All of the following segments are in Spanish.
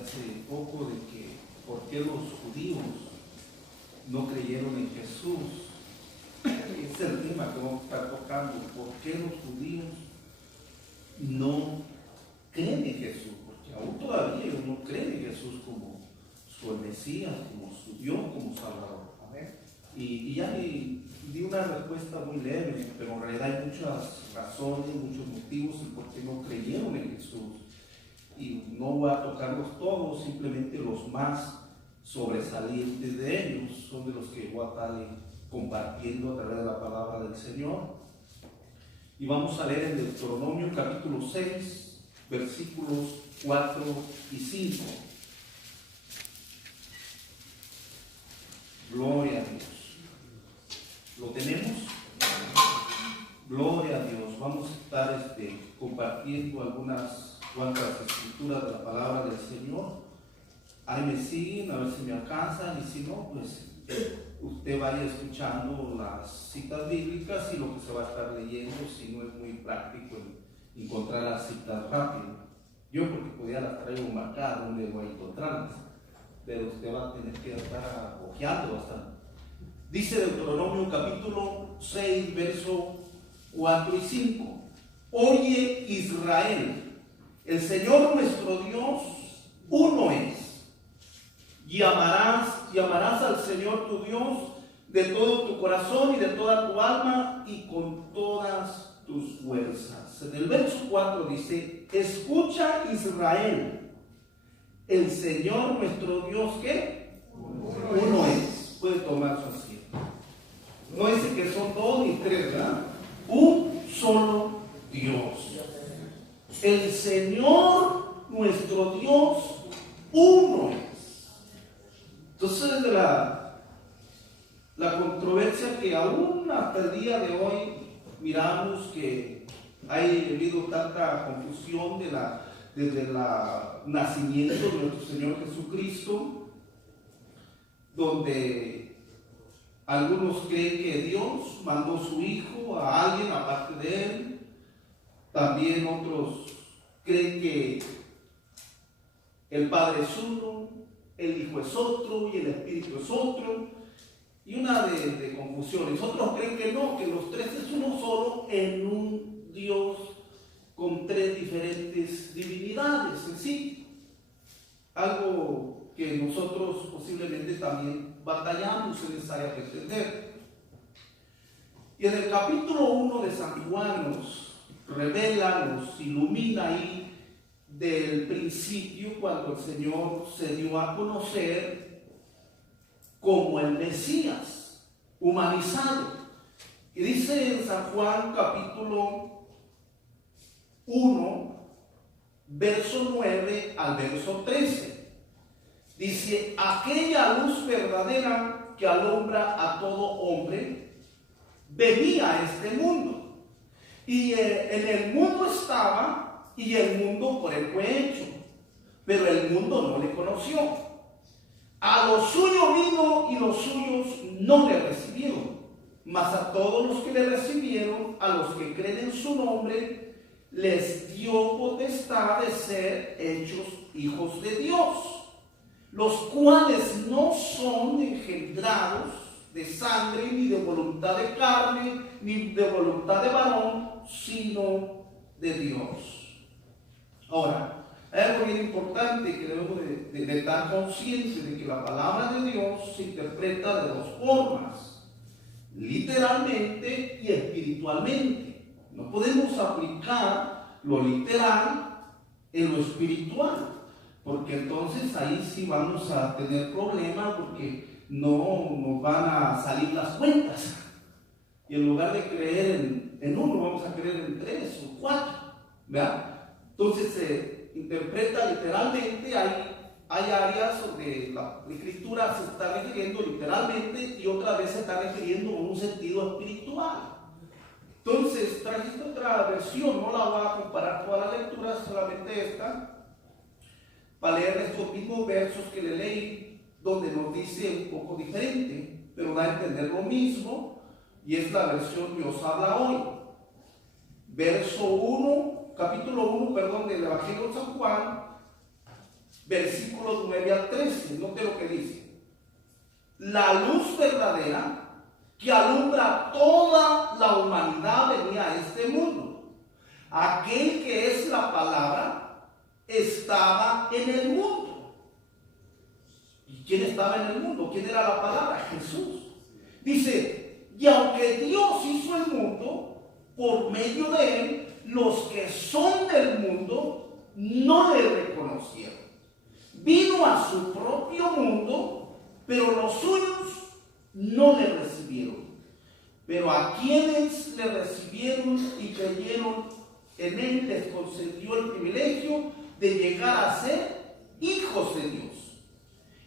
hace poco de que por qué los judíos no creyeron en Jesús. Es el tema que vamos a estar tocando. ¿Por qué los judíos no creen en Jesús? Porque aún todavía ellos no creen en Jesús como su Mesías, como su Dios, como Salvador. Amén. Y ya di una respuesta muy leve, pero en realidad hay muchas razones, muchos motivos por qué no creyeron en Jesús. Y no voy a tocarlos todos, simplemente los más sobresalientes de ellos son de los que voy a estar compartiendo a través de la palabra del Señor. Y vamos a leer en Deuteronomio capítulo 6, versículos 4 y 5. Gloria a Dios. ¿Lo tenemos? Gloria a Dios. Vamos a estar compartiendo algunas cuantas escrituras de la palabra del Señor. Ahí me siguen, a ver si me alcanzan, y si no, pues usted vaya escuchando las citas bíblicas y lo que se va a estar leyendo, si no es muy práctico encontrar las citas rápido. Yo porque podía las traigo marcadas donde voy a encontrarlas, pero usted va a tener que estar ojeando bastante. Dice Deuteronomio capítulo 6, verso 4 y 5. Oye Israel, el Señor nuestro Dios, uno es. Y amarás al Señor tu Dios de todo tu corazón y de toda tu alma y con todas tus fuerzas. En el verso 4 dice: escucha Israel, el Señor nuestro Dios, ¿qué? Uno es. Puede tomar su asiento. No dice que son dos ni tres, ¿verdad? Un solo Dios. El Señor nuestro Dios, uno es. Entonces, de la controversia que aún hasta el día de hoy miramos que ha habido tanta confusión desde el nacimiento de nuestro Señor Jesucristo, donde algunos creen que Dios mandó su Hijo a alguien aparte de Él. También otros creen que el Padre es uno, el Hijo es otro y el Espíritu es otro, y una de confusiones. Otros creen que no, que los tres es uno solo en un Dios con tres diferentes divinidades en sí. Algo que nosotros posiblemente también batallamos en esa área de entender. Y en el capítulo 1 de San Juan nos revela, nos ilumina ahí del principio, cuando el Señor se dio a conocer como el Mesías humanizado. Y dice en San Juan capítulo 1, verso 9 al verso 13. Dice: aquella luz verdadera que alumbra a todo hombre venía a este mundo, y en el mundo estaba, y el mundo por él fue hecho, pero el mundo no le conoció. A los suyos vino y los suyos no le recibieron, mas a todos los que le recibieron, a los que creen en su nombre, les dio potestad de ser hechos hijos de Dios, los cuales no son engendrados de sangre, ni de voluntad de carne, ni de voluntad de varón, sino de Dios. Ahora, hay algo bien importante que debemos de estar conscientes de que la palabra de Dios se interpreta de dos formas: literalmente y espiritualmente. No podemos aplicar lo literal en lo espiritual, porque entonces ahí sí vamos a tener problemas, porque no nos van a salir las cuentas. Y en lugar de creer en uno, vamos a creer en tres o cuatro, ¿verdad? Entonces se interpreta literalmente. Hay áreas donde la escritura se está refiriendo literalmente y otra vez se está refiriendo en un sentido espiritual. Entonces traje esta otra versión, no la voy a comparar toda la lectura, solamente esta, para leer estos mismos versos que le leí, donde nos dice un poco diferente, pero da a entender lo mismo, y es la versión que os habla hoy. Verso 1, capítulo 1, del Evangelio de San Juan, versículos 9 al 13. Note lo que dice. La luz verdadera que alumbra toda la humanidad venía a este mundo. Aquel que es la palabra estaba en el mundo. ¿Y quién estaba en el mundo? ¿Quién era la palabra? Jesús. Dice, y aunque Dios hizo el mundo, por medio de él, los que son del mundo no le reconocieron. Vino a su propio mundo, pero los suyos no le recibieron. Pero a quienes le recibieron y creyeron en él, les concedió el privilegio de llegar a ser hijos de Dios.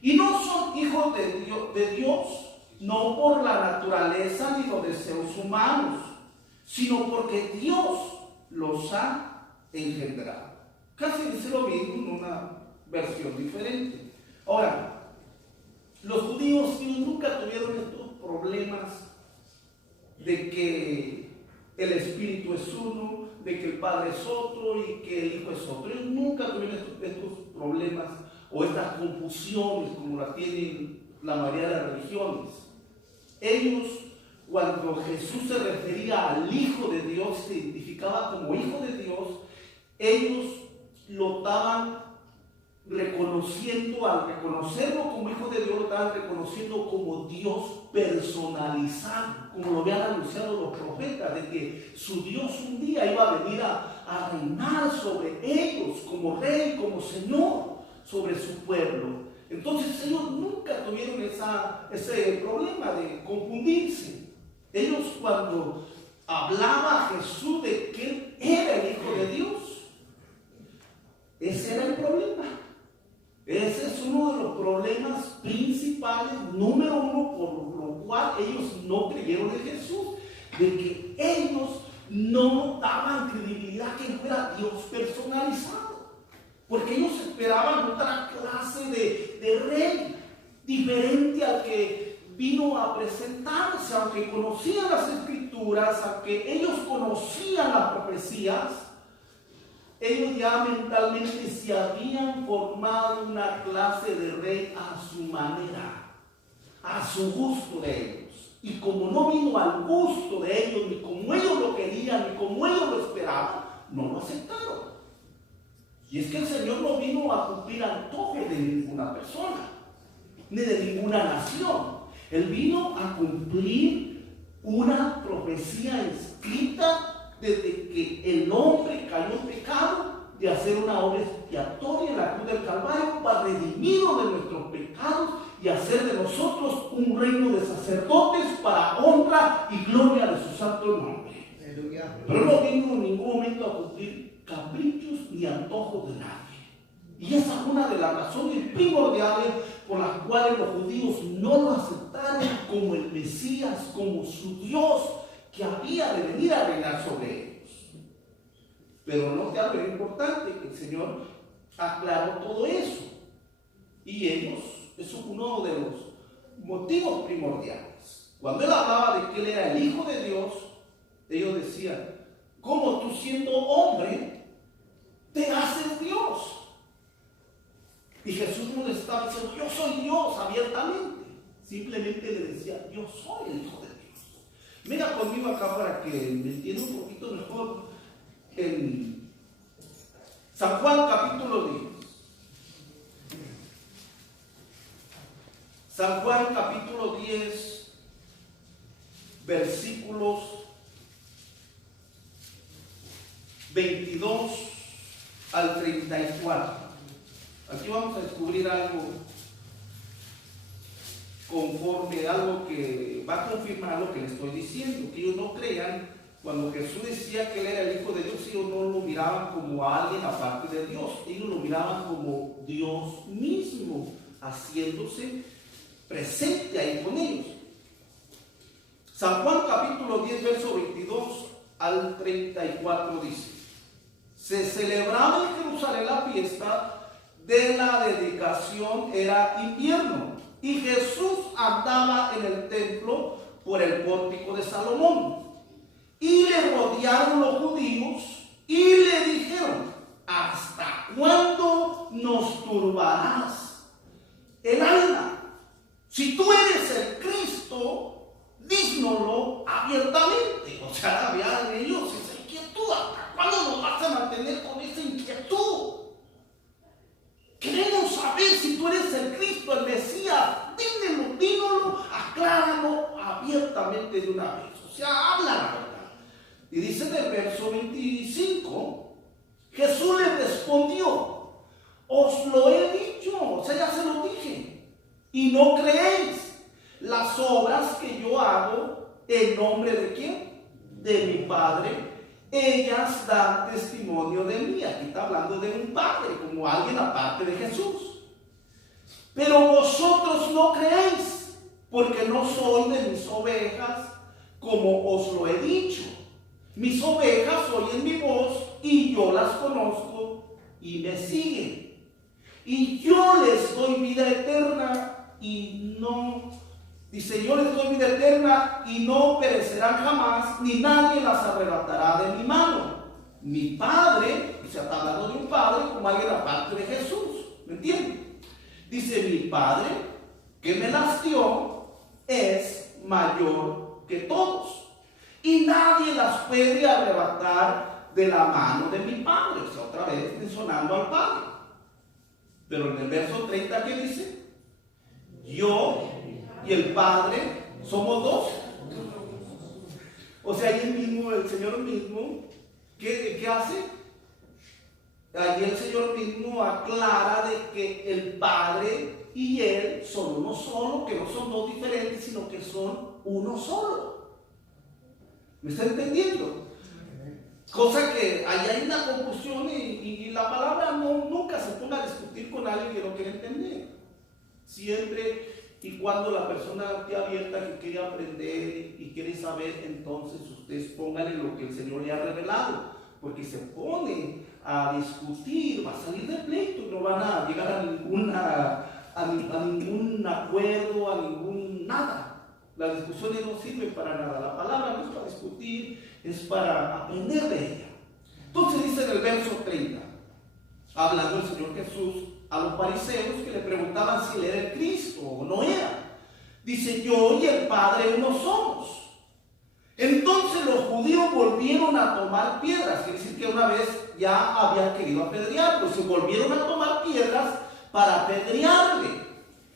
Y no son hijos de Dios, no por la naturaleza ni los deseos humanos, sino porque Dios los ha engendrado. Casi dice lo mismo en una versión diferente. Ahora, los judíos nunca tuvieron estos problemas de que el Espíritu es uno, de que el Padre es otro y que el Hijo es otro. Ellos nunca tuvieron estos problemas o estas confusiones como la tienen la mayoría de las religiones. Ellos, cuando Jesús se refería al Hijo de Dios, se identificaba como Hijo de Dios, ellos lo estaban reconociendo, al reconocerlo como Hijo de Dios, lo estaban reconociendo como Dios personalizado, como lo habían anunciado los profetas, de que su Dios un día iba a venir a reinar sobre ellos como Rey, como Señor, sobre su pueblo. Entonces ellos nunca tuvieron ese problema de confundirse. Ellos, cuando hablaba Jesús de que él era el Hijo de Dios, ese era el problema. Ese es uno de los problemas principales, número uno, por lo cual ellos no creyeron en Jesús, de que ellos no daban credibilidad que fuera Dios personalizado, porque ellos esperaban otra clase de rey, diferente al que vino a presentarse. Aunque conocían las escrituras, aunque ellos conocían las profecías, ellos ya mentalmente se habían formado una clase de rey a su manera, a su gusto de ellos. Y como no vino al gusto de ellos, ni como ellos lo querían, ni como ellos lo esperaban, no lo aceptaron. Y es que el Señor no vino a cumplir antojos de ninguna persona, ni de ninguna nación. Él vino a cumplir una profecía escrita desde que el hombre cayó en pecado, de hacer una obra expiatoria en la cruz del Calvario para redimirnos de nuestros pecados y hacer de nosotros un reino de sacerdotes para honra y gloria de su santo nombre. Pero no vino en ningún momento a cumplir caprichos ni antojos de nadie. Y esa es una de las razones primordiales por las cuales los judíos no lo aceptaron como el Mesías, como su Dios, que había de venir a reinar sobre ellos. Pero no te algo importante, que el Señor aclaró todo eso. Y ellos, eso es uno de los motivos primordiales. Cuando él hablaba de que él era el Hijo de Dios, ellos decían, ¿cómo tú siendo hombre te haces Dios? Y Jesús no le estaba diciendo, yo soy Dios abiertamente. Simplemente le decía, yo soy el Hijo de Dios. Mira conmigo acá para que me entienda un poquito mejor en San Juan capítulo 10. San Juan capítulo 10, versículos 22 al 34. Aquí vamos a descubrir algo conforme a algo que va a confirmar lo que les estoy diciendo, que ellos no crean. Cuando Jesús decía que él era el Hijo de Dios, ellos no lo miraban como a alguien aparte de Dios, ellos lo miraban como Dios mismo, haciéndose presente ahí con ellos. San Juan capítulo 10, verso 22 al 34 dice: se celebraba en Jerusalén la fiesta de la dedicación, era invierno, y Jesús andaba en el templo por el pórtico de Salomón. Y le rodearon los judíos y le dijeron: ¿hasta cuándo nos turbarás el alma. Si tú eres el Cristo, dísnoslo abiertamente. O sea, había de ellos esa inquietud. ¿Hasta cuándo nos vas a mantener con esa inquietud? Queremos saber si tú eres el Cristo, el Mesías. Dínoslo, acláralo abiertamente de una vez. O sea, habla la verdad. Y dice en el verso 25, Jesús le respondió: os lo he dicho, o sea, ya se lo dije, y no creéis. Las obras que yo hago en nombre de ¿quién? De mi Padre, ellas dan testimonio de mí. Aquí está hablando de un Padre, como alguien aparte de Jesús. Pero vosotros no creéis, porque no soy de mis ovejas, como os lo he dicho. Mis ovejas oyen mi voz, y yo las conozco, y me siguen. Y yo les doy vida eterna, y no... Dice, yo les doy vida eterna, y no perecerán jamás, ni nadie las arrebatará de mi mano. Mi Padre, y se está hablando de un Padre como alguien aparte de Jesús, ¿me entienden? Dice, mi Padre, que me las dio, es mayor que todos, y nadie las puede arrebatar de la mano de mi Padre. O sea, otra vez mencionando al Padre. Pero en el verso 30, ¿qué dice? Yo y el Padre somos dos. O sea, ahí el Señor mismo, ¿qué hace? Ahí el Señor mismo aclara de que el Padre y Él son uno solo, que no son dos diferentes, sino que son uno solo. ¿Me está entendiendo? Cosa que ahí hay una confusión y la palabra nunca se ponga a discutir con alguien que no quiere entender. Siempre y cuando la persona esté abierta, que quiere aprender y quiere saber, entonces ustedes pónganle lo que el Señor le ha revelado. Porque se pone a discutir, va a salir de pleito y no van a llegar a ningún acuerdo, a ningún nada. Las discusiones no sirven para nada. La palabra no es para discutir, es para aprender de ella. Entonces dice en el verso 30, hablando el Señor Jesús a los fariseos que le preguntaban si él era el Cristo o no era. Dice, yo y el Padre uno somos. Entonces los judíos volvieron a tomar piedras. Quiere decir que una vez ya habían querido apedrearlo, se volvieron a tomar piedras para apedrearle.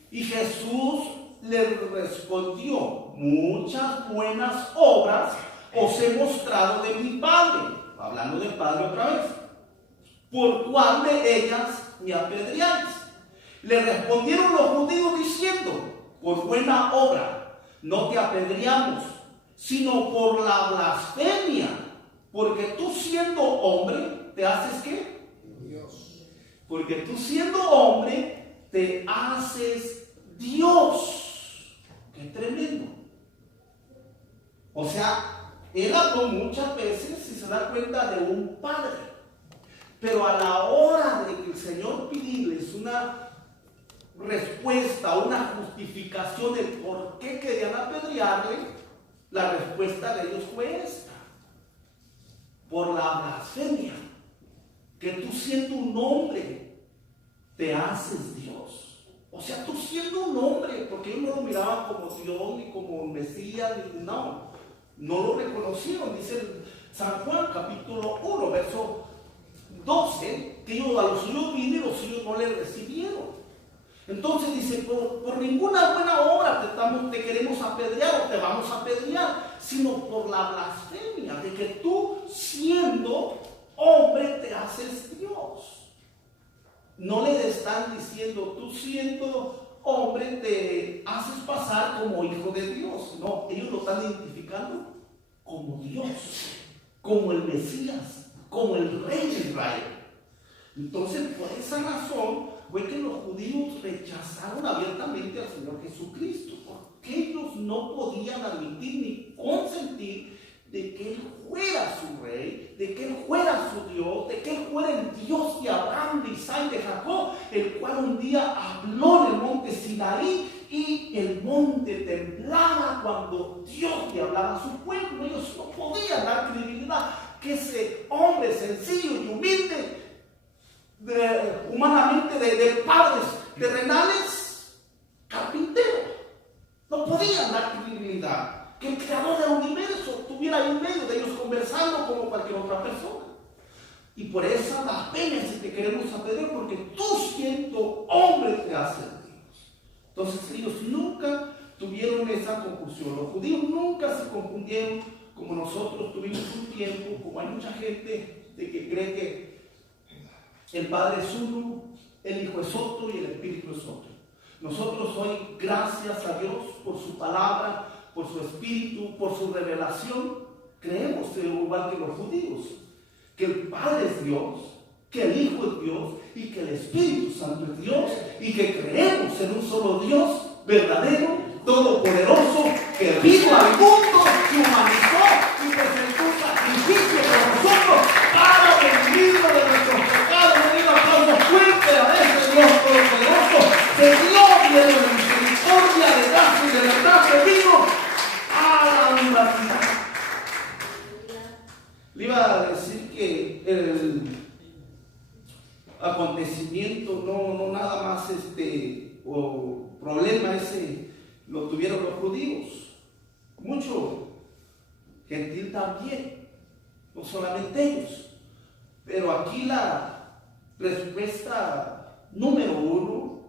Y Jesús le respondió, muchas buenas obras os he mostrado de mi Padre. Hablando del Padre otra vez. ¿Por cuál de ellas me apedreáis? Le respondieron los judíos diciendo, por buena obra no te apedreamos, sino por la blasfemia, porque tú siendo hombre te haces ¿qué? Dios. Porque tú siendo hombre te haces Dios. Qué tremendo. O sea, él habló muchas veces, si se da cuenta, de un padre. Pero a la hora de que el Señor pidirles una respuesta, una justificación de por qué querían apedrearle, la respuesta de ellos fue esta: por la blasfemia, que tú siendo un hombre te haces Dios. O sea, tú siendo un hombre, porque ellos no lo miraban como Dios, ni como Mesías, no lo reconocieron. Dice San Juan capítulo 1, verso 12, que ellos a los suyos vino y los suyos no le recibieron. Entonces dice, por ninguna buena obra te queremos apedrear o te vamos a apedrear, sino por la blasfemia de que tú siendo hombre te haces Dios. No le están diciendo, tú siendo hombre te haces pasar como hijo de Dios. No, ellos lo están identificando como Dios, como el Mesías, como el Rey de Israel. Entonces, por esa razón fue que los judíos rechazaron abiertamente al Señor Jesucristo, porque ellos no podían admitir ni consentir de que Él fuera su Rey, de que Él fuera su Dios, de que Él fuera el Dios de Abraham, de Isaac y de Jacob, el cual un día habló en el monte Sinaí y el monte temblaba cuando Dios le hablaba a su pueblo. Ellos no podían dar credibilidad que ese hombre sencillo y humilde humanamente de padres terrenales, carpinteros. No podían dar credibilidad que el creador del universo estuviera ahí en medio de ellos conversando como cualquier otra persona. Y por eso la pena es que queremos aprender, porque tú, siendo hombre, te haces Dios. Entonces ellos nunca tuvieron esa confusión. Los judíos nunca se confundieron como nosotros tuvimos un tiempo, como hay mucha gente de que cree que el Padre es uno, el Hijo es otro y el Espíritu es otro. Nosotros hoy, gracias a Dios por su palabra, por su Espíritu, por su revelación, creemos, igual que los judíos, que el Padre es Dios, que el Hijo es Dios y que el Espíritu Santo es Dios, y que creemos en un solo Dios verdadero, todopoderoso, que vino al mundo, se humanizó y presentó un sacrificio por nosotros para redimirnos de nuestros pecados. Un aplauso fuerte a ese Dios todopoderoso, que Dios lleno de misericordia, de gracia y de verdad, que vino a la humanidad. Le iba a decir que el acontecimiento no nada más o problema ese lo tuvieron los judíos, mucho gentil también, no solamente ellos. Pero aquí la respuesta número uno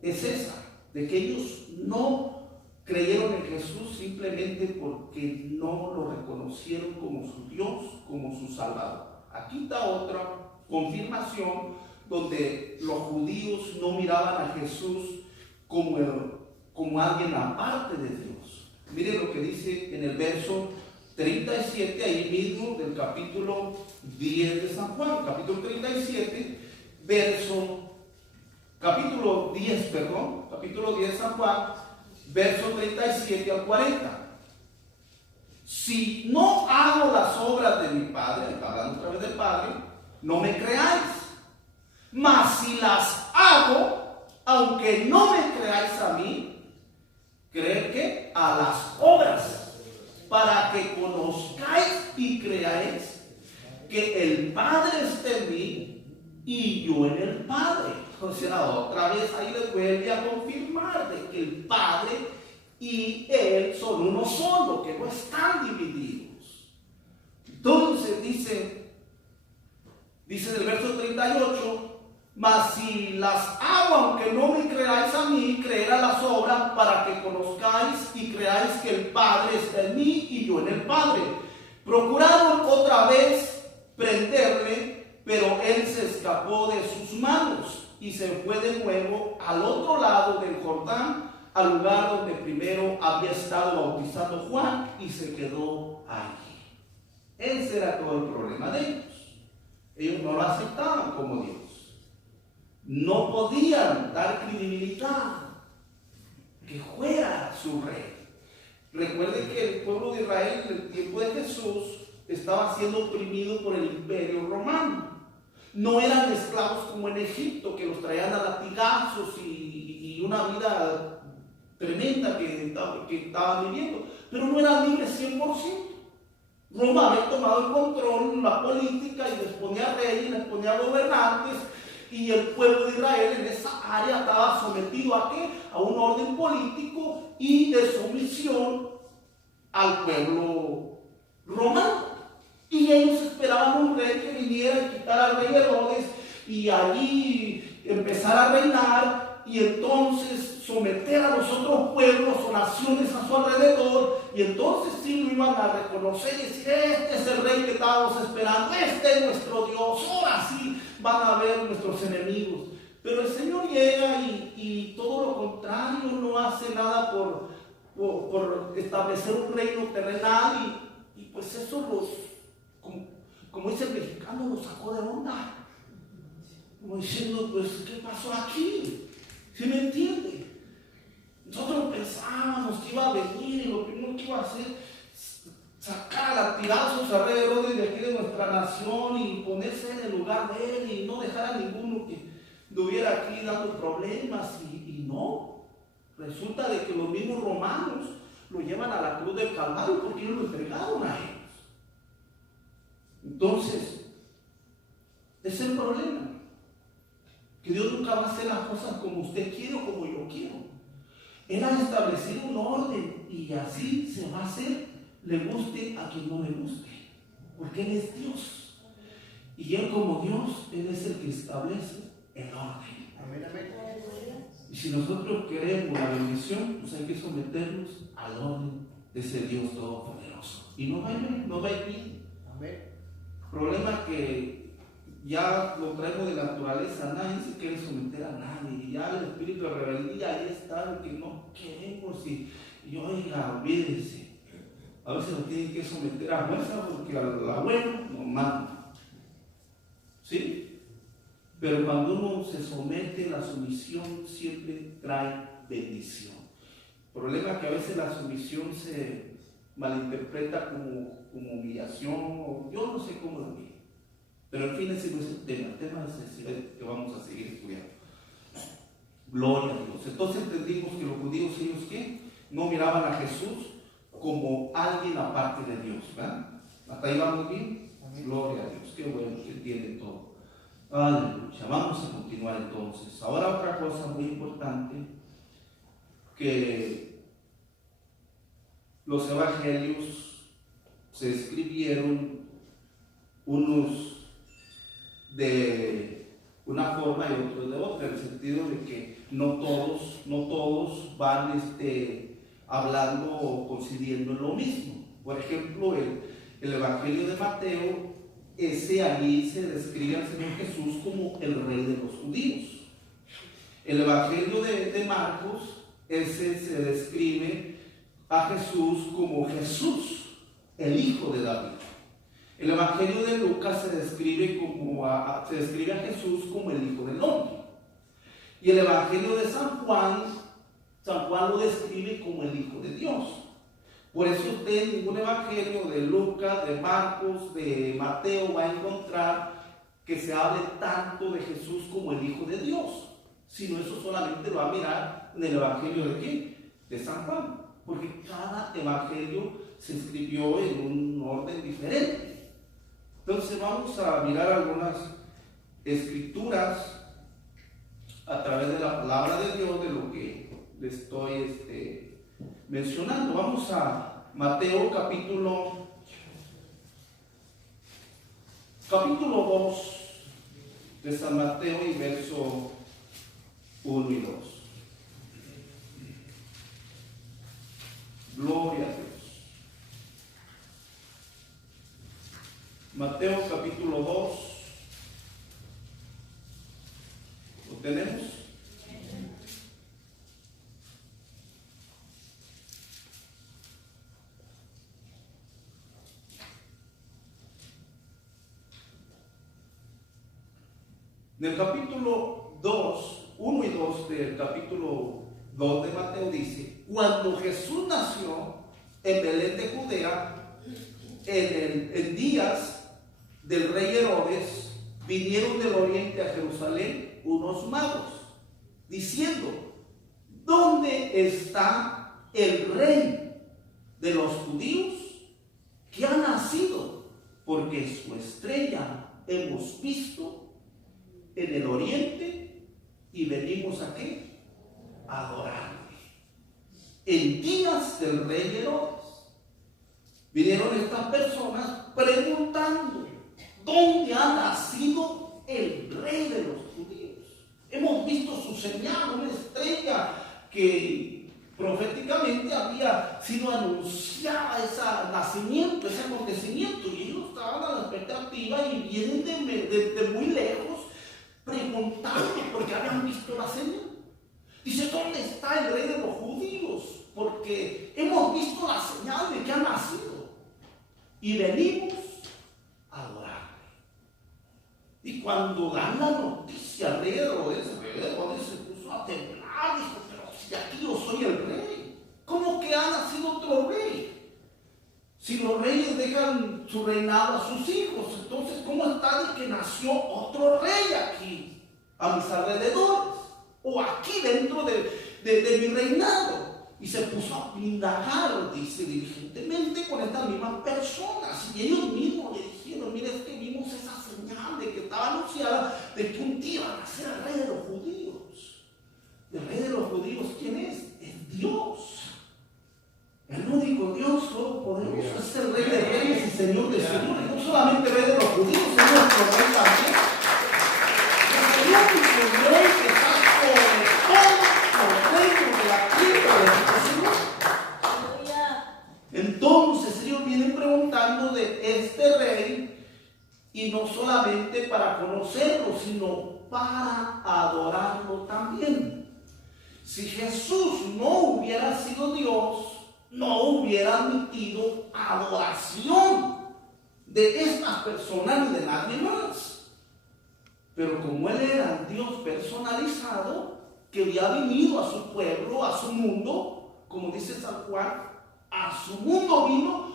es esa, de que ellos no creyeron en Jesús simplemente porque no lo reconocieron como su Dios, como su Salvador. Aquí está otra confirmación donde los judíos no miraban a Jesús como alguien aparte de Dios. Miren lo que dice en el verso 37, ahí mismo del capítulo 10 de San Juan, capítulo 37, capítulo 10 de San Juan, verso 37 al 40. Si no hago las obras de mi Padre, está hablando otra vez del Padre, no me creáis. Mas si las hago, aunque no me creáis a mí, creed que a las obras, para que conozcáis y creáis que el Padre está en mí y yo en el Padre. O sea, otra vez ahí les vuelve a confirmar de que el Padre y Él son uno solo, que no están divididos. Entonces dice en el verso 38, mas si las hago, aunque no me creáis a mí, creed a las obras, para que conozcáis y creáis que el Padre está en mí y yo en el Padre. Procuraron otra vez prenderle, pero él se escapó de sus manos y se fue de nuevo al otro lado del Jordán, al lugar donde primero había estado bautizando Juan, y se quedó allí. Ese era todo el problema de ellos. Ellos no lo aceptaban como Dios. No podían dar credibilidad que fuera su rey. Recuerden que el pueblo de Israel en el tiempo de Jesús estaba siendo oprimido por el imperio romano. No eran esclavos como en Egipto, que los traían a latigazos y una vida tremenda que estaban viviendo, pero no eran libres 100%. Roma había tomado el control, la política, y les ponía reyes, les ponía gobernantes, y el pueblo de Israel en esa área estaba sometido ¿a qué? A un orden político y de sumisión al pueblo romano. Y ellos esperaban un rey que viniera y quitara al rey Herodes y allí empezar a reinar, y entonces someter a los otros pueblos o naciones a su alrededor, y entonces sí lo iban a reconocer y decir: este es el rey que estábamos esperando, este es nuestro Dios, ahora sí van a ver nuestros enemigos. Pero el Señor llega y todo lo contrario, no hace nada por establecer un reino terrenal, y pues eso como dice el mexicano, los sacó de onda, como diciendo: pues ¿qué pasó aquí? ¿Sí me entiende? Nosotros pensábamos que iba a venir y lo primero que iba a hacer es sacar a latigazos a rey Herodes de aquí de nuestra nación y ponerse en el lugar de él y no dejar a ninguno que estuviera aquí dando problemas, y no. Resulta de que los mismos romanos lo llevan a la cruz del Calvario porque ellos lo entregaron a ellos. Entonces, ese es el problema. que Dios nunca va a hacer las cosas como usted quiere o como yo quiero. Él ha establecido un orden y así se va a hacer, le guste a quien no le guste, porque Él es Dios. Y Él como Dios, Él es el que establece el orden. Amén, amén. Y si nosotros queremos la bendición, pues hay que someternos al orden de ese Dios todopoderoso. Y no va a ir bien. Amén. El problema es que ya lo traemos de naturaleza, nadie se quiere someter a nadie, y ya el espíritu de rebeldía ahí está, que no queremos, y oiga, olvídese. A veces nos tienen que someter a fuerza porque al abuelo nos manda. ¿Sí? Pero cuando uno se somete, la sumisión siempre trae bendición. El problema es que a veces la sumisión se malinterpreta como humillación, o yo no sé cómo lo vi. Pero en fin, ese no es el tema es el que vamos a seguir estudiando. Gloria a Dios. Entonces entendimos que los judíos, ellos ¿qué? No miraban a Jesús como alguien aparte de Dios, ¿verdad? ¿Hasta ahí vamos bien? Amén. Gloria a Dios, qué bueno que entiende todo. Aleluya. Vamos a continuar entonces. Ahora otra cosa muy importante, que los evangelios se escribieron unos de una forma y otros de otra, en el sentido de que no todos van hablando o coincidiendo en lo mismo. Por ejemplo, el Evangelio de Mateo, ahí se describe al Señor Jesús como el Rey de los judíos. El Evangelio de Marcos, se describe a Jesús como Jesús, el Hijo de David. El Evangelio de Lucas se describe a Jesús como el Hijo del Hombre. Y el Evangelio de San Juan lo describe como el Hijo de Dios. Por eso usted en ningún evangelio de Lucas, de Marcos, de Mateo va a encontrar que se hable tanto de Jesús como el Hijo de Dios, sino eso solamente lo va a mirar en el evangelio de ¿quién? De San Juan, porque cada evangelio se escribió en un orden diferente. Entonces vamos a mirar algunas escrituras a través de la palabra de Dios, de lo que le estoy mencionando. Vamos a Mateo capítulo 2 de San Mateo y verso 1 y 2. Gloria a Dios. Mateo capítulo 2. ¿Lo tenemos? En el capítulo 2, 1 y 2 del capítulo 2 de Mateo dice: cuando Jesús nació en Belén de Judea, en días del rey Herodes, vinieron del oriente a Jerusalén unos magos, diciendo: ¿dónde está el rey de los judíos que ha nacido? Porque su estrella hemos visto en el oriente y venimos a ¿qué? A adorarle. En días del rey Herodes vinieron estas personas preguntando: ¿dónde ha nacido el rey de los judíos? Hemos visto su señal, una estrella que proféticamente había sido anunciada, ese nacimiento, ese acontecimiento, y ellos estaban a la expectativa y vienen de muy lejos preguntando porque habían visto la señal. Dice: ¿dónde está el rey de los judíos? Porque hemos visto la señal de que ha nacido y venimos a adorarle. Y cuando dan la noticia al rey Herodes se puso a temblar, dijo: pero si aquí yo soy el rey, ¿cómo que ha nacido otro rey? Si los reyes dejan su reinado a sus hijos, entonces ¿cómo está de que nació otro rey aquí, a mis alrededores, o aquí dentro de mi reinado? Y se puso a indagar, dice, diligentemente con estas mismas personas, y ellos mismos le dijeron: mire, es que vimos esa señal de que estaba anunciada de que un día van a ser el rey de los judíos. ¿El rey de los judíos quién es? Es Dios. El único Dios todopoderoso es el rey de reyes y señor de señores. No solamente rey de los judíos, es nuestro rey también. Es el único rey que está sobre todos los reinos de la tierra de nuestro Señor. Entonces ellos vienen preguntando de este rey, y no solamente para conocerlo, sino para adorarlo también. Si Jesús no hubiera sido Dios, no hubiera admitido adoración de estas personas ni de nadie más. Pero como Él era el Dios personalizado, que había venido a su pueblo, a su mundo, como dice San Juan, a su mundo vino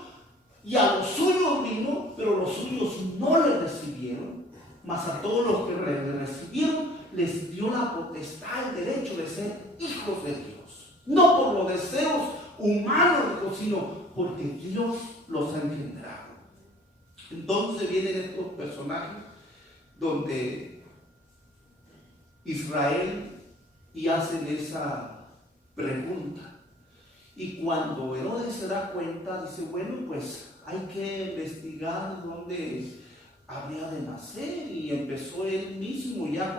y a los suyos vino, pero los suyos no le recibieron. Mas a todos los que le recibieron, les dio la potestad, el derecho de ser hijos de Dios. No por los deseos humanos, sino porque Dios los ha engendrado. Entonces vienen estos personajes donde Israel y hacen esa pregunta. Y cuando Herodes se da cuenta, dice, bueno, pues hay que investigar dónde habría de nacer. Y empezó él mismo ya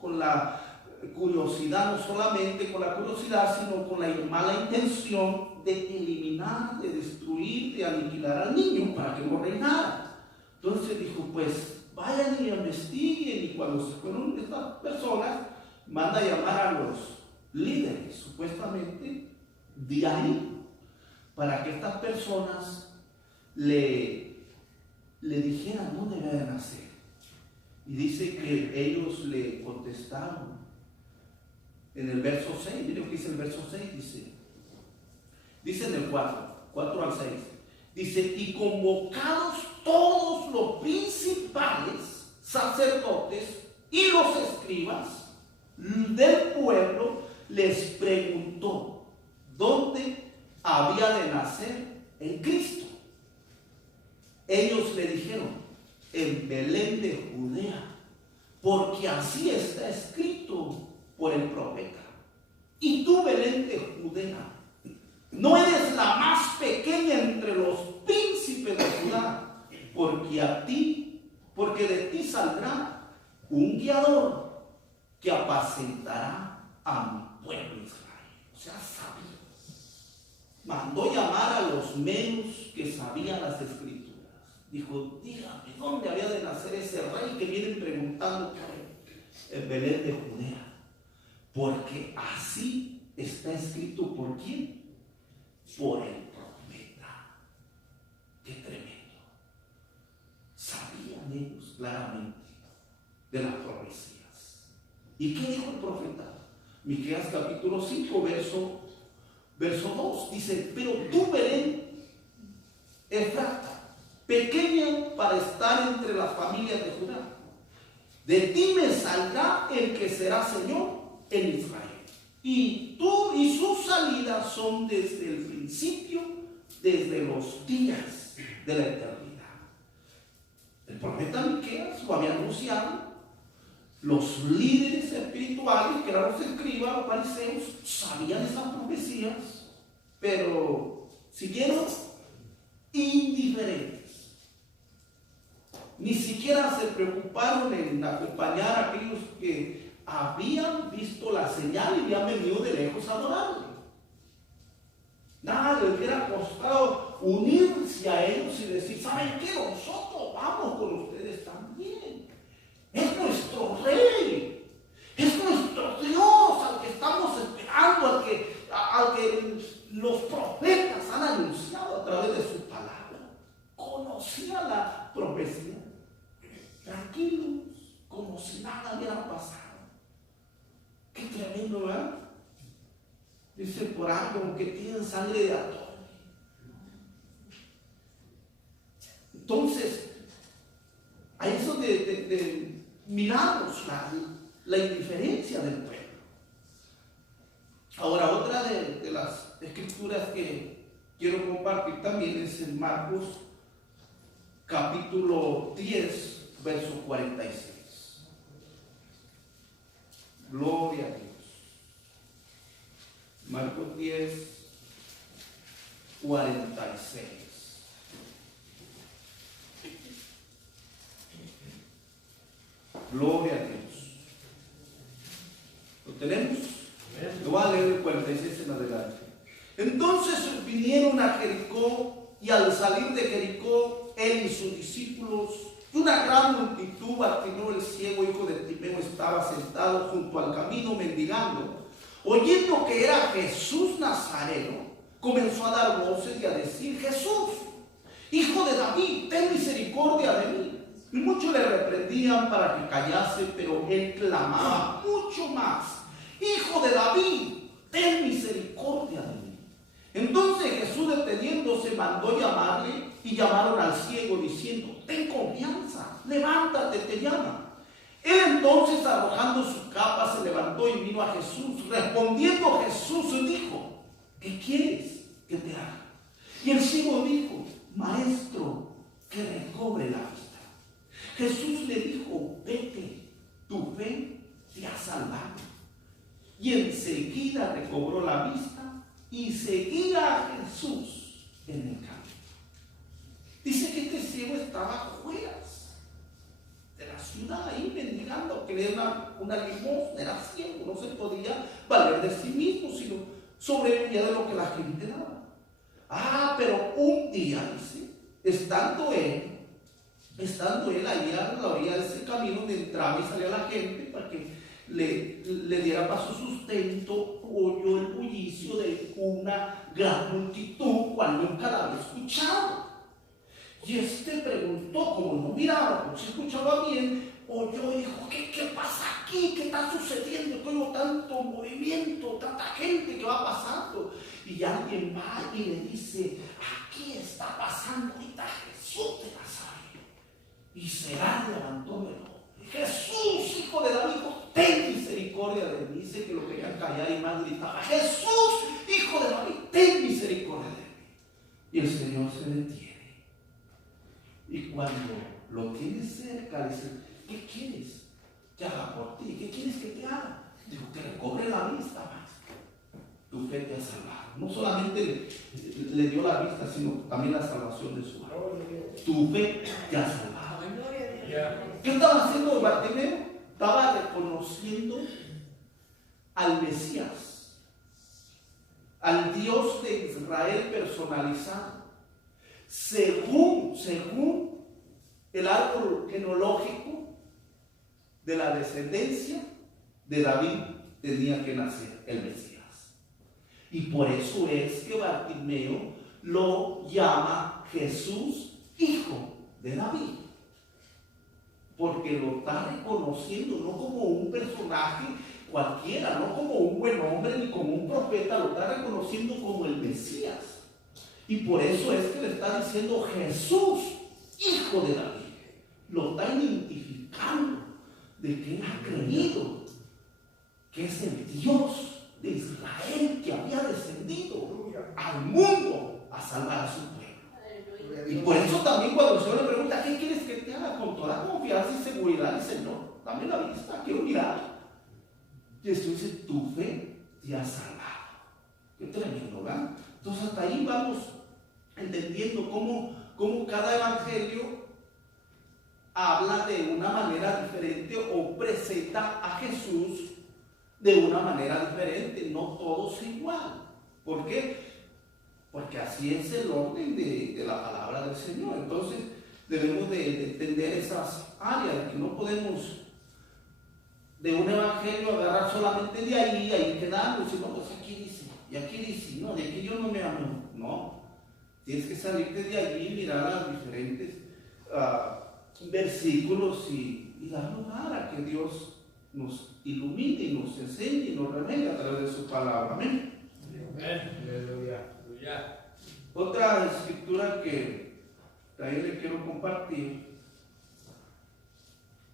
con la curiosidad, no solamente con la curiosidad, sino con la mala intención de eliminar, de destruir, de aniquilar al niño para que no reinara. Entonces dijo, pues vayan y investiguen. Y cuando se fueron estas personas, manda a llamar a los líderes, supuestamente de ahí, para que estas personas le dijeran dónde debe de nacer. Y dice que ellos le contestaron en el verso 6, miren lo que dice el verso 6, dice en el 4 al 6, dice, y convocados todos los principales sacerdotes y los escribas del pueblo, les preguntó dónde había de nacer el Cristo. Ellos le dijeron, en Belén de Judea, porque así está escrito por el profeta. Y tú, Belén de Judea, no eres la más pequeña entre los príncipes de Judá, porque de ti saldrá un guiador que apacentará a mi pueblo Israel. O sea, sabía. Mandó llamar a los menos que sabían las escrituras. Dijo, dígame, ¿dónde había de nacer ese rey que vienen preguntando por él? En Belén de Judea. Porque así está escrito, ¿por quién? Por el profeta. Qué tremendo. Sabían ellos claramente de las profecías. ¿Y qué dijo el profeta? Miqueas capítulo 5, verso 2. Dice, pero tú, Belén, Efrata, pequeña para estar entre las familias de Judá, de ti me saldrá el que será Señor en Israel. Y tú y sus salidas son desde el principio, desde los días de la eternidad. El profeta Miqueas lo había anunciado. Los líderes espirituales, que eran los escribas, los fariseos, sabían esas profecías, pero siguieron indiferentes. Ni siquiera se preocuparon en acompañar a aquellos que habían visto la señal y habían venido de lejos a adorarle. Nada les hubiera costado unirse a ellos y decir, ¿saben qué? Nosotros vamos con ustedes también. Es nuestro rey, es nuestro Dios al que estamos esperando, al que los profetas han anunciado a través de su palabra. Conocía la profecía. Tranquilos, como si nada hubiera pasado. Qué tremendo, ¿verdad? Dice por ahí como que tienen sangre de atole. Entonces, a eso de miramos la indiferencia del pueblo. Ahora, otra de las escrituras que quiero compartir también es en Marcos capítulo 10, verso 46. Gloria a Dios. Marcos 10, 46. Gloria a Dios. ¿Lo tenemos? Lo voy a leer el 46 en adelante. Entonces vinieron a Jericó, y al salir de Jericó, él y sus discípulos, y una gran multitud, Bartimeo el ciego, hijo de Timeo, estaba sentado junto al camino mendigando. Oyendo que era Jesús Nazareno, comenzó a dar voces y a decir: Jesús, hijo de David, ten misericordia de mí. Y muchos le reprendían para que callase, pero él clamaba mucho más: Hijo de David, ten misericordia de mí. Entonces Jesús, deteniéndose, mandó llamarle, y llamaron al ciego diciendo: ten confianza, levántate, te llama. Él entonces, arrojando su capa, se levantó y vino a Jesús. Respondiendo Jesús dijo: ¿qué quieres que te haga? Y el ciego dijo: Maestro, que recobre la vista. Jesús le dijo: vete, tu fe te ha salvado. Y enseguida recobró la vista y seguía a Jesús en el camino. Dice que este ciego estaba afuera de la ciudad, ahí mendigando, quería una limosna, era ciego, no se podía valer de sí mismo, sino sobrevivía de lo que la gente daba. Pero un día, dice, estando él ahí a la orilla de ese camino donde entraba y salía la gente para que le diera para su sustento, oyó el bullicio de una gran multitud, cual nunca la había escuchado. Y preguntó, como no miraba, como se escuchaba bien, oyó y dijo: ¿Qué pasa aquí? ¿Qué está sucediendo? Tengo tanto movimiento, tanta gente que va pasando. Y alguien va y le dice: aquí está pasando ahorita Jesús de Nazaret. Y Será levantó el ojo: Jesús, hijo de David, ten misericordia de mí. Dice que lo querían callar y más gritaba: Jesús, hijo de David, ten misericordia de mí. Y el Señor se detiene. Y cuando lo tiene cerca, le dice: ¿qué quieres que haga por ti? ¿Qué quieres que te haga? Dijo: que recobre la vista, maestro. Tu fe te ha salvado. No solamente le dio la vista, sino también la salvación de su alma. Tu fe te ha salvado. ¿Qué estaba haciendo Bartimeo? Estaba reconociendo al Mesías, al Dios de Israel personalizado. Según el árbol genealógico de la descendencia de David, tenía que nacer el Mesías. Y por eso es que Bartimeo lo llama Jesús, hijo de David. Porque lo está reconociendo no como un personaje cualquiera, no como un buen hombre ni como un profeta, lo está reconociendo como el Mesías. Y por eso es que le está diciendo Jesús, hijo de David. Lo está identificando de que él ha creído que es el Dios de Israel que había descendido al mundo a salvar a su pueblo. Y por eso también cuando el Señor le pregunta: ¿qué quieres que te haga? Con toda confianza y seguridad dice: no, dame la vista, quiero mirar. Y esto dice: tu fe te ha salvado. Qué tremendo, ¿verdad? Entonces hasta ahí vamos entendiendo cómo cada evangelio habla de una manera diferente o presenta a Jesús de una manera diferente, no todos igual. ¿Por qué? Porque así es el orden de la palabra del Señor. Entonces debemos de entender esas áreas, que no podemos de un evangelio agarrar solamente de ahí quedarnos, sino pues aquí dice, y aquí dice, no, de aquí yo no me amo. No, tienes que salirte de allí y mirar a los diferentes versículos y dar lugar a que Dios nos ilumine y nos enseñe y nos revele a través de su palabra. Amén. Aleluya. Otra escritura que también le quiero compartir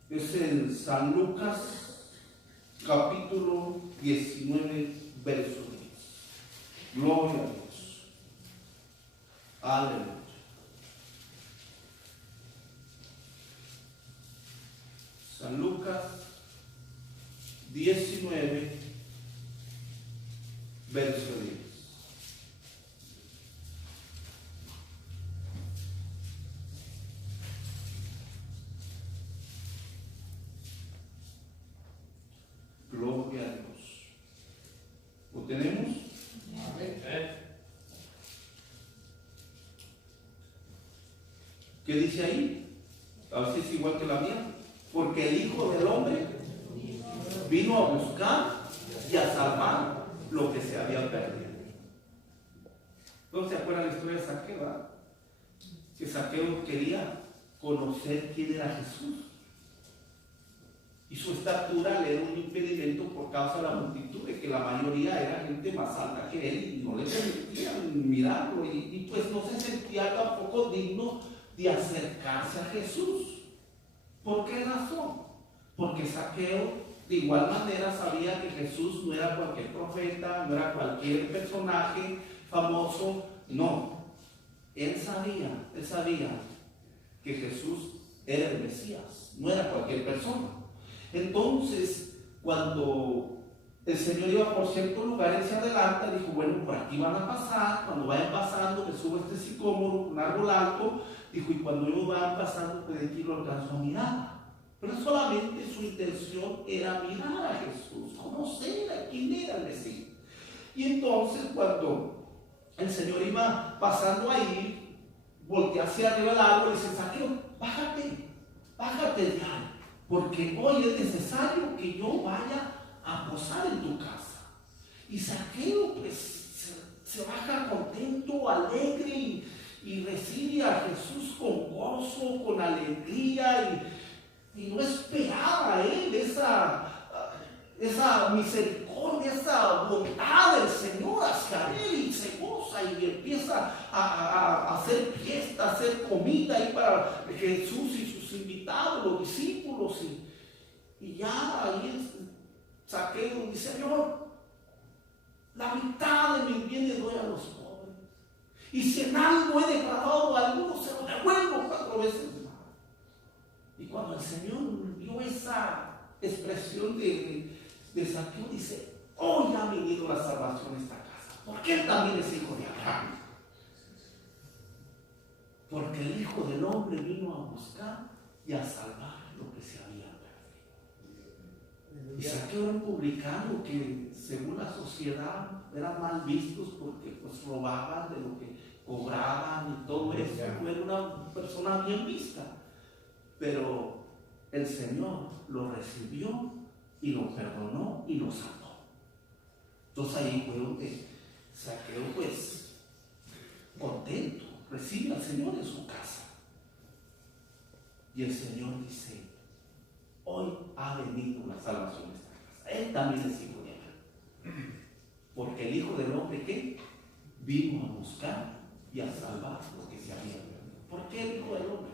es en San Lucas capítulo 19 verso 10. Gloria a Dios. Aleluya. verso 10. Gloria a Dios. ¿Lo tenemos? ¿Qué dice ahí? A ver si es igual que la mía. Porque el Hijo del Hombre vino a buscar y a salvar lo que se había perdido. ¿No se acuerdan la historia de Saqueo? ¿Verdad? Que Saqueo quería conocer quién era Jesús. Y su estatura le era un impedimento por causa de la multitud, de que la mayoría era gente más alta que él y no le permitían mirarlo. Y pues no se sentía tampoco digno de acercarse a Jesús. ¿Por qué razón? Porque Saqueo de igual manera sabía que Jesús no era cualquier profeta, no era cualquier personaje famoso, no. Él sabía que Jesús era el Mesías, no era cualquier persona. Entonces, cuando el Señor iba por cierto lugar, él se adelanta, dijo, bueno, por aquí van a pasar, cuando vayan pasando, me subo a este sicómoro, un árbol alto, dijo, y cuando ellos vayan pasando, pues aquí lo alcanzo a mirar. Pero solamente su intención era mirar a Jesús, conocer a quién era el Mesías. Y entonces, cuando el Señor iba pasando ahí, voltea hacia arriba el árbol y dice, Saqueo, bájate ya, porque hoy es necesario que yo vaya a posar en tu casa. Y Saqueo pues se baja contento, alegre y recibe a Jesús con gozo, con alegría y no esperaba él esa misericordia, esa bondad del Señor hacia él, y se goza y empieza a hacer fiesta, a hacer comida ahí para Jesús y sus invitados, los discípulos, y ya ahí Saqueo dice, Señor, la mitad de mis bienes doy a los pobres, y si en algo he defraudado a alguno, se lo devuelvo 4 veces más. Y cuando el Señor vio esa expresión de Saqueo, dice, hoy ha venido la salvación a esta casa, porque él también es hijo de Abraham. Porque el Hijo del Hombre vino a buscar y a salvar lo que se había perdido. Y Saqueo era un publicano que, según la sociedad, eran mal vistos porque pues robaban de lo que cobraban y todo eso. No era una persona bien vista. Pero el Señor lo recibió y lo perdonó y lo salvó. Entonces ahí fue donde Saqueo pues contento recibe al Señor en su casa. Y el Señor dice, hoy ha venido la salvación a esta casa. Él también es hijo de Abraham. Porque el Hijo del Hombre, ¿qué? Vino a buscar y a salvar lo que se había perdido. ¿Por qué el Hijo del Hombre?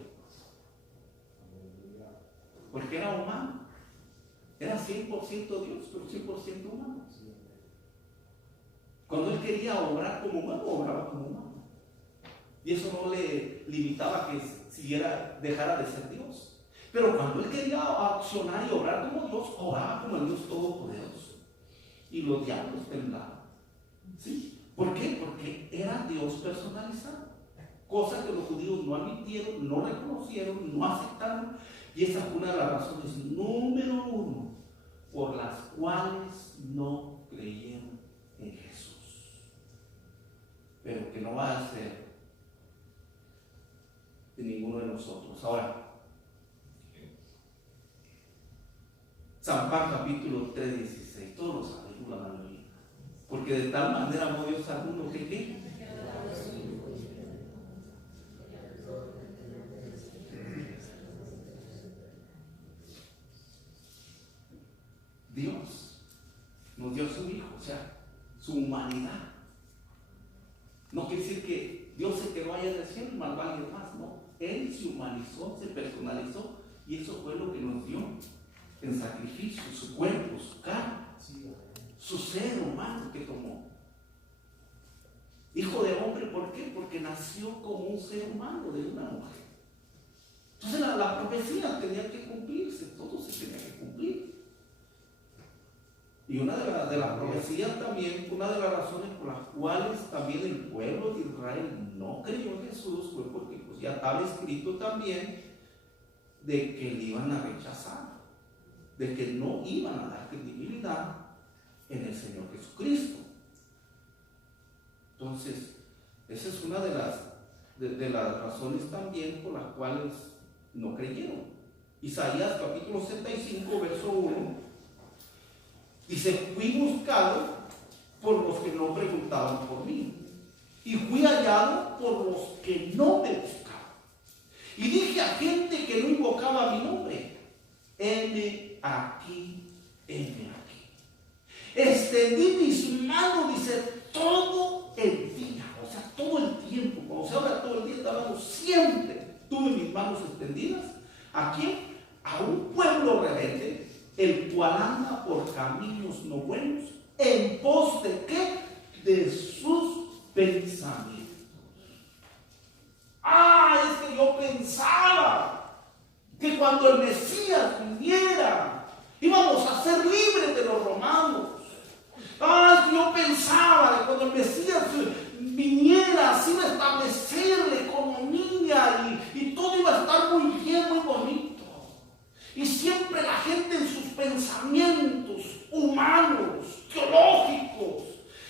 Porque era humano. Era 100% Dios, pero 100% humano. Cuando él quería obrar como humano, obraba como humano. Y eso no le limitaba que dejara de ser Dios. Pero cuando él quería accionar y obrar como Dios, obraba como el Dios Todopoderoso. Y los diablos temblaban. ¿Sí? ¿Por qué? Porque era Dios personalizado. Cosa que los judíos no admitieron, no reconocieron, no aceptaron. Y esa fue una de las razones número 1 por las cuales no creyeron en Jesús. Pero que no va a ser de ninguno de nosotros. Ahora, San Juan capítulo 3:16, todos lo sabemos, la mayoría. Porque de tal manera amó Dios al mundo que ¿qué? Dios nos dio a su Hijo, o sea, su humanidad. No quiere decir que Dios se quedó allá en el cielo y mandó a alguien más, no. Él se humanizó, se personalizó, y eso fue lo que nos dio en sacrificio, su cuerpo, su carne, su ser humano que tomó. Hijo de hombre, ¿por qué? Porque nació como un ser humano de una mujer. Entonces la profecía tenía que cumplirse, todo se tenía que cumplir. Y una de las profecías también, una de las razones por las cuales también el pueblo de Israel no creyó en Jesús fue porque pues, ya estaba escrito también de que le iban a rechazar, de que no iban a dar credibilidad en el Señor Jesucristo. Entonces, esa es una de las razones también por las cuales no creyeron. Isaías capítulo 65, verso 1, dice: fui buscado por los que no preguntaban por mí, y fui hallado por los que no me buscaban. Y dije a gente que no invocaba mi nombre: heme aquí, heme aquí. Extendí mis manos, dice, todo el día, o sea, todo el tiempo. Cuando se habla todo el día, está hablando siempre. Tuve mis manos extendidas. ¿A quién? A un pueblo rebelde, el cual anda por caminos no buenos, en pos de ¿qué? De sus pensamientos. Es que yo pensaba que cuando el Mesías viniera, íbamos a ser libres de los romanos. Es que yo pensaba que cuando el Mesías viniera, así iba a establecer la economía y todo iba a estar muy bien, muy bonito. Y siempre la gente en sus pensamientos humanos, teológicos,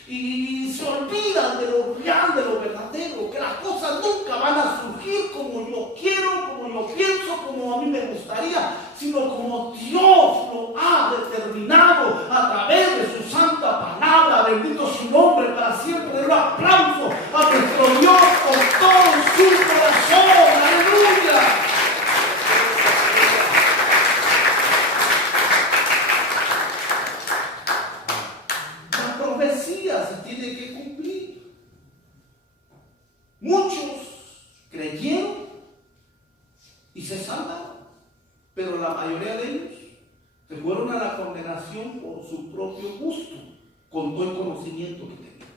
y se olvidan de lo real, de lo verdadero, que las cosas nunca van a surgir como yo quiero, como yo pienso, como a mí me gustaría, sino como Dios lo ha determinado a través de su santa palabra. Bendito su nombre para siempre. Den un aplauso a nuestro Dios con todo su corazón. Aleluya. Se tiene que cumplir. Muchos creyeron y se salvaron, pero la mayoría de ellos se fueron a la condenación por su propio gusto, con todo el conocimiento que tenían.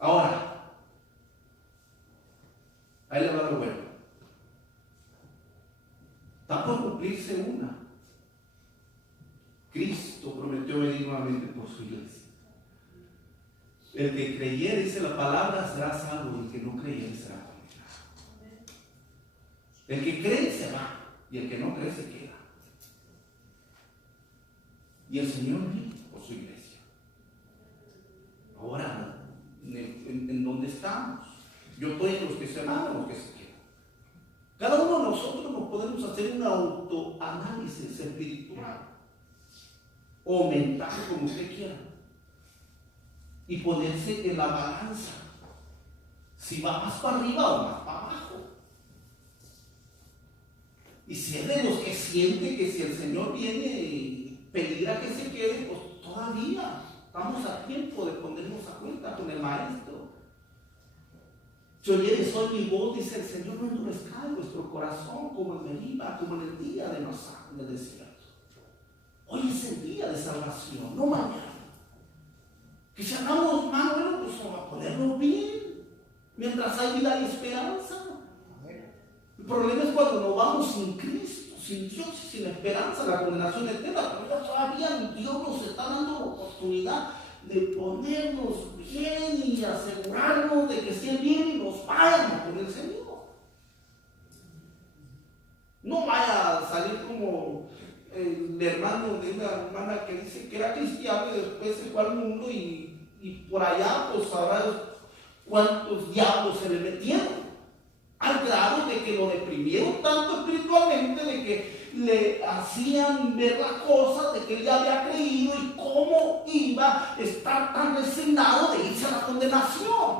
Ahora, ahí le va lo bueno. Está por cumplirse una. Cristo prometió venir nuevamente por su iglesia. El que creyere, dice la palabra, será salvo, y el que no creyere será condenado. El que cree se va, y el que no cree se queda. Y el Señor viene por su iglesia. Ahora, ¿en dónde estamos? Yo estoy en los que se van o los que se quedan. Cada uno de nosotros nos podemos hacer un autoanálisis espiritual o mental, como usted quiera, y ponerse en la balanza si va más para arriba o más para abajo. Y si es de los que siente que si el Señor viene y pedirá que se quede, pues todavía estamos a tiempo de ponernos a cuenta con el Maestro. Si oyeres hoy mi voz, dice el Señor, no endurezca vuestro corazón como en Meriba, como en el día de Masá, en el desierto. Hoy es el día de salvación, no mañana. Que si hagamos mal, bueno, pues vamos a ponernos bien. Mientras hay vida y esperanza. El problema es cuando nos vamos sin Cristo, sin Dios y sin esperanza, la condenación eterna. Pero todavía Dios nos está dando la oportunidad de ponernos bien y asegurarnos de que si Él viene y nos vaya con el Señor. No vaya a salir como el hermano de una hermana que dice que era cristiano y después se fue al mundo y por allá pues sabrá cuántos diablos se le metieron, al grado de que lo deprimieron tanto espiritualmente, de que le hacían ver las cosas, de que él ya había creído y cómo iba a estar tan resignado de irse a la condenación.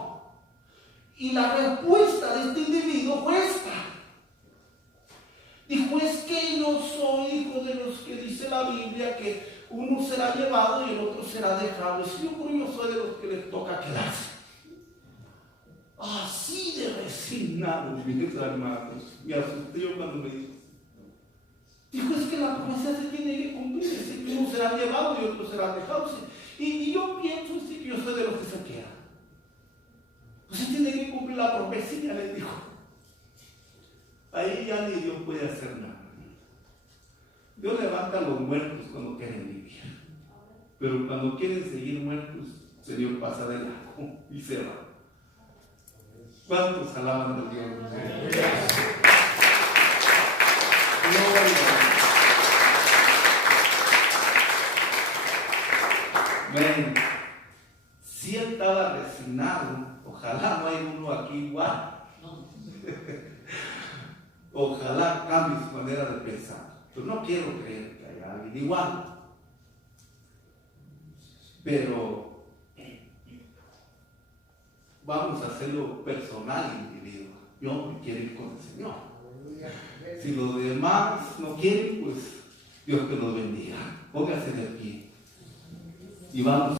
Y la respuesta de este individuo fue esta. Dijo: es que yo soy hijo de los que dice la Biblia que uno será llevado y el otro será dejado. Y si yo soy de los que les toca quedarse. Así de resignado, mis hermanos. Me asusté yo cuando me dijo. Dijo: es que la promesa se tiene que cumplir. Dice que uno será llevado y otro será dejado. Y yo pienso que yo soy de los que se quedan. Pues se tiene que cumplir la promesa, y ya les dijo. Ahí ya ni Dios puede hacer nada. Dios levanta a los muertos cuando quieren vivir. Pero cuando quieren seguir muertos, el Señor pasa de largo y se va. ¿Cuántos alaban a Dios? Ven, si él estaba resignado, ojalá no haya uno aquí igual. Ojalá cambie su manera de pensar. Pero no quiero creer que haya alguien igual. Pero vamos a hacerlo personal e individual. Yo me quiero ir con el Señor. Si los demás no quieren, pues Dios que los bendiga. Póngase de pie. Y vamos.